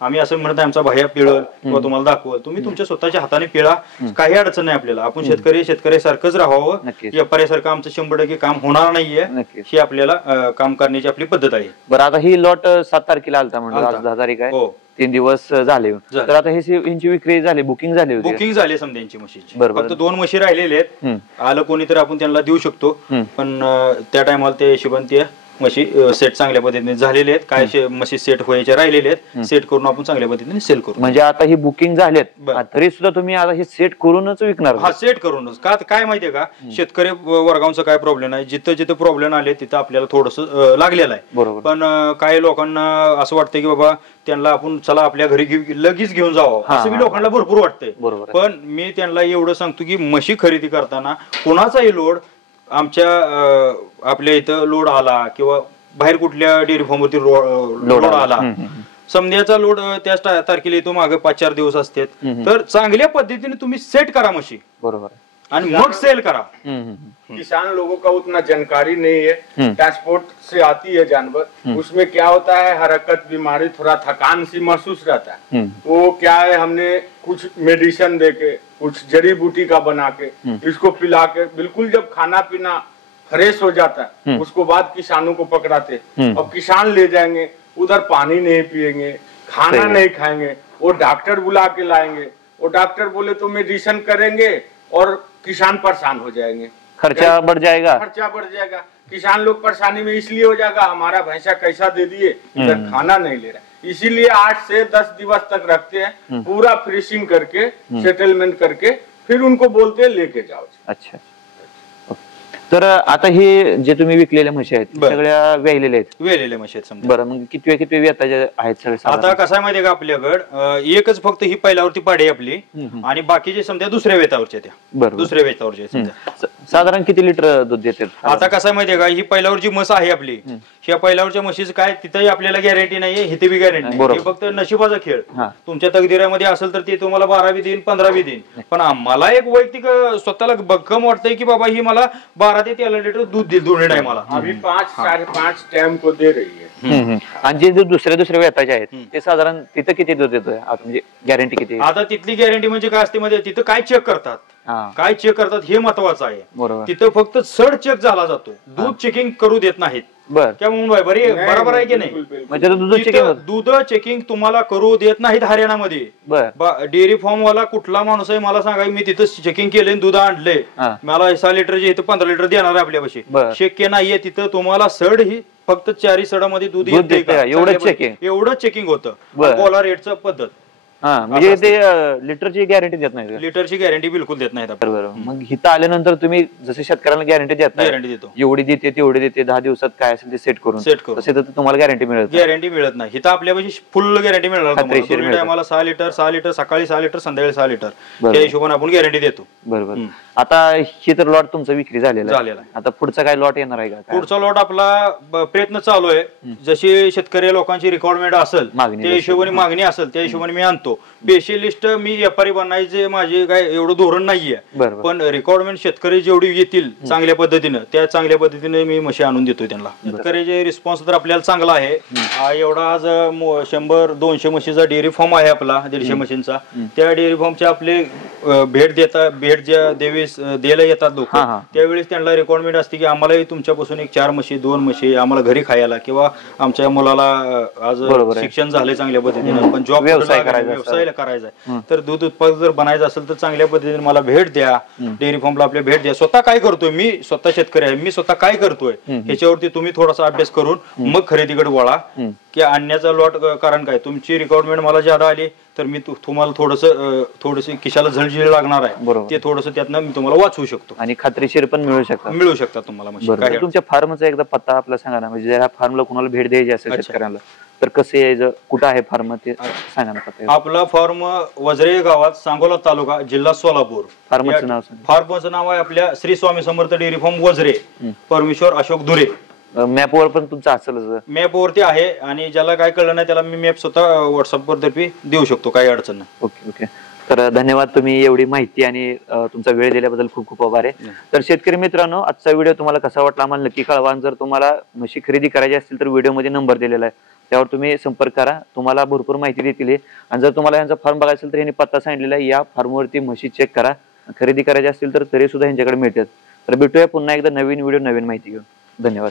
आम्ही असं म्हणत आमचा भाया पिळल किंवा तुम्हाला दाखवल, तुम्ही तुमच्या स्वतःच्या हाताने पिळा, काही अडचण नाही आपल्याला. आपण शेतकऱ्यासारखंच राहावं, व्यापाऱ्यासारखं आमचं 100% काम होणार नाहीये. ही आपल्याला काम करण्याची आपली पद्धत आहे. बरं, आता ही लॉट 7 तारखेला आलता म्हणजे आज 10 तारीख आहे, 3 दिवस झाले. तर आता यांची विक्री झाली, बुकिंग झाली होती? बुकिंग झाली समजा यांची म्हशीची. फक्त 2 म्हशी राहिलेले आहेत. आलं कोणीतरी आपण त्यांना देऊ शकतो, पण त्या टायमाला त्या हिशोबाने त्या म्हशी सेट चांगल्या पद्धतीने झालेले आहेत. काय म्हशी सेट व्हायचे राहिलेले आहेत, सेट करून आपण चांगल्या पद्धतीने सेल करू. म्हणजे आता ही बुकिंग झालेत तरी सुद्धा तुम्ही आता हे सेट करूनच विकणार? हा, सेट करूनच. का काय माहितीये का, शेतकरी वर्गांचा काय प्रॉब्लेम आहे, जिथं जिथं प्रॉब्लेम आले तिथं आपल्याला थोडस लागलेलं आहे. बरोबर. पण काही लोकांना असं वाटतं की बाबा त्यांना आपण चला आपल्या घरी लगेच घेऊन जावं, असं मी लोकांना भरपूर वाटतंय. पण मी त्यांना एवढं सांगतो की म्हशी खरेदी करताना कोणाचाही लोड आमच्या आपल्या इथं लोड आला किंवा बाहेर कुठल्या डेअरी फार्म वरती लोड आला, समध्याचा लोड त्या तारखेला येतो, मागे 5-4 दिवस असतात, तर चांगल्या पद्धतीने तुम्ही सेट करा म्हशी. बरोबर. आणि मग सेल करा. किसान लोगों का उतना जानकारी नहीं है, ट्रांसपोर्ट से आती है जानवर, उसमें क्या होता है हरकत बीमारी थोड़ा थकान सी महसूस रहता है. वो क्या है, हमने कुछ मेडिसिन देके कुछ जड़ी बूटी का बना के इसको पिला के बिल्कुल जब खाना पीना फ्रेश हो जाता है उसको बाद किसानों को पकड़ाते. अब किसान ले जाएंगे उधर, पानी नहीं पिएंगे, खाना नहीं खाएंगे, वो डॉक्टर बुला के लाएंगे, वो डॉक्टर बोले तो मेडिसिन करेंगे और किसान परेशान हो जाएंगे, खर्चा बढ़ जाएगा. किसान लोग परेशानी में इसलिए हो जाएगा हमारा भैंसा कैसा दे दिए, इधर खाना नहीं ले रहा, इसीलिए 8 से 10 दिवस तक रखते हैं, पूरा फ्रेशिंग करके सेटलमेंट करके फिर उनको बोलते हैं लेके जाओ. अच्छा. तर आता हे जे तुम्ही विकलेल्या म्हशी आहेत सगळ्या वेलेल्या आहेत? वेलेल्या म्हशी आहेत समजा. बरं, मग किती वेताच्या आहेत सगळे? आता कसं आहे माहितीये का, आपल्याकडे एकच फक्त ही पहिल्यावरती पाडी आपली आणि बाकीचे समजा दुसऱ्या वेतावरच्या, त्या दुसऱ्या वेतावरच्या समजा. साधारण किती लिटर दूध देते? आता कसं आहे माहितीये का, ही पहिल्यावरची म्हस आहे आपली, ह्या पहिल्यावरच्या म्हशीचं काय तिथंही आपल्याला गॅरंटी नाहीये, इथे बी गॅरंटी नाही. फक्त नशिबाचा खेळ. तुमच्या तकदीरामध्ये असेल तर ते तुम्हाला 12 बी देईन 15 बी देईन. पण आम्हाला एक वैयक्तिक स्वतःला भक्कम वाटतंय की बाबा ही मला 12 ते 13 लिटर दूध देईल दोन्ही टायमाला. अभी 5-5.5 टाइम को दे रही है. आणि जे दुसऱ्या वेताचे आहेत ते साधारण तिथं किती दूध देतोय म्हणजे गॅरंटी किती? आता तिथली गॅरंटी म्हणजे काय असते मध्ये, तिथं काय चेक करतात, काय चेक करतात हे महत्वाचं आहे. तिथं फक्त सड चेक झाला जातो, दूध चेकिंग करू देत नाहीत. मुंबई बरोबर आहे की नाही? दूध चेकिंग तुम्हाला करू देत नाहीत हरियाणामध्ये. डेअरी फॉर्म वाला कुठला माणूस आहे मला सांगा, मी तिथं चेकिंग केले, दूध आणले, मला 6 लिटरचे इथं 15 लिटर देणार आहे आपल्यापाशी, शक्य नाहीये. तिथं तुम्हाला सड ही फक्त 4 सडामध्ये दूध येते, एवढं चेकिंग होतं. कोला रेटचं पद्धत म्हणजे ते लिटरची गॅरंटी देत नाही, लिटरची गॅरंटी बिलकुल देत नाहीत. बरोबर. मग इथं आल्यानंतर तुम्ही जसे शेतकऱ्यांना गॅरंटी देत, गॅरंटी देतो, एवढी देते तेवढी देते, 10 दिवसात काय असेल ते सेट करून तसे तर तुम्हाला गॅरंटी मिळत नाही. इथं आपल्यापाशी फुल गॅरंटी मिळणार. आम्हाला 6 लिटर सकाळी 6 लिटर संध्याकाळी 6 लिटर त्या हिशोबाने आपण गॅरंटी देतो. बरोबर. आता हे तर लॉट तुमचा विक्री झालेला आहे, आता पुढचा काय लॉट येणार आहे का? पुढचा लॉट आपला प्रयत्न चालू आहे. जशी शेतकरी लोकांची रिक्वायरमेंट असेल त्या हिशोबाने, मागणी असेल त्या हिशोबाने मी आणतो. स्पेशलिस्ट मी व्यापारी बनायचे माझे काय एवढं धोरण नाहीये, पण रिक्वायरमेंट शेतकरी जेवढी येतील चांगल्या पद्धतीनं त्या चांगल्या पद्धतीने मी म्हशी आणून देतो त्यांना. शेतकऱ्याचे रिस्पॉन्स तर आपल्याला चांगला आहे. एवढा आज 100-200 म्हशीचा डेअरी फॉर्म आहे आपला, 150 म्हशींचा. त्या डेअरी फॉर्मच्या आपले भेट ज्या द्यायला येतात लोक, त्यावेळेस त्यांना रिक्वायरमेंट असते की आम्हालाही तुमच्यापासून एक 4 म्हशी 2 म्हशी आम्हाला घरी खायला, किंवा आमच्या मुलाला आज शिक्षण झालंय चांगल्या पद्धतीने पण जॉब व्यवसाय करायचा आहे, तर दूध उत्पादक जर बनायचं असेल तर चांगल्या पद्धतीने मला भेट द्या, डेअरी फॉर्मला आपल्या भेट द्या. स्वतः काय करतोय मी, स्वतः शेतकरी आहे, मी स्वतः काय करतोय ह्याच्यावरती तुम्ही थोडासा अभ्यास करून मग खरेदीकडे वळा, की आणण्याचा लॉट. कारण काय तुमची रिक्वायरमेंट मला ज्यादा आली तर मी तुम्हाला थोडस खिशाला झळझळ लागणार आहे, ते थोडस त्यातनं मी तुम्हाला वाचवू शकतो आणि खात्रीशीर पण मिळू शकतात तुम्हाला. तुमच्या फार्मचा एकदा पत्ता आपला सांगा ना, म्हणजे जर फार्मला कुणाला भेट द्यायची असेल शेतकऱ्यांना तर कसं यायचं, कुठं आहे फार्म ते सांगा ना. आपला फार्म वज्रे गावात, सांगोला तालुका, जिल्हा सोलापूर. फार्मचं नाव आहे आपल्या श्री स्वामी समर्थ डेअरी फार्म वज्रे, परमेश्वर अशोक दुरे. मॅपवर पण तुमचं असेल? मॅपवरती आहे, आणि ज्याला काय कळलं नाही त्याला मी मॅप स्वतः व्हॉट्सअपवर तर्फे देऊ शकतो, काही अडचण नाही. ओके. तर धन्यवाद, तुम्ही एवढी माहिती आणि तुमचा वेळ दिल्याबद्दल खूप खूप आभार आहे. तर शेतकरी मित्रांनो, आजचा व्हिडिओ तुम्हाला कसा वाटला आम्हाला नक्की कळवा. जर तुम्हाला म्हशी खरेदी करायची असतील तर व्हिडिओमध्ये नंबर दिलेला आहे, त्यावर तुम्ही संपर्क करा, तुम्हाला भरपूर माहिती देतील. आणि जर तुम्हाला यांचा फार्म बघायचा असेल तर यांनी पत्ता सांगितलेला आहे, या फार्मवरती म्हशी चेक करा. खरेदी करायची असतील तर तरी सुद्धा यांच्याकडे मिळतात. तर भेटूया पुन्हा एकदा नवीन व्हिडिओ नवीन माहिती घेऊन. धन्यवाद.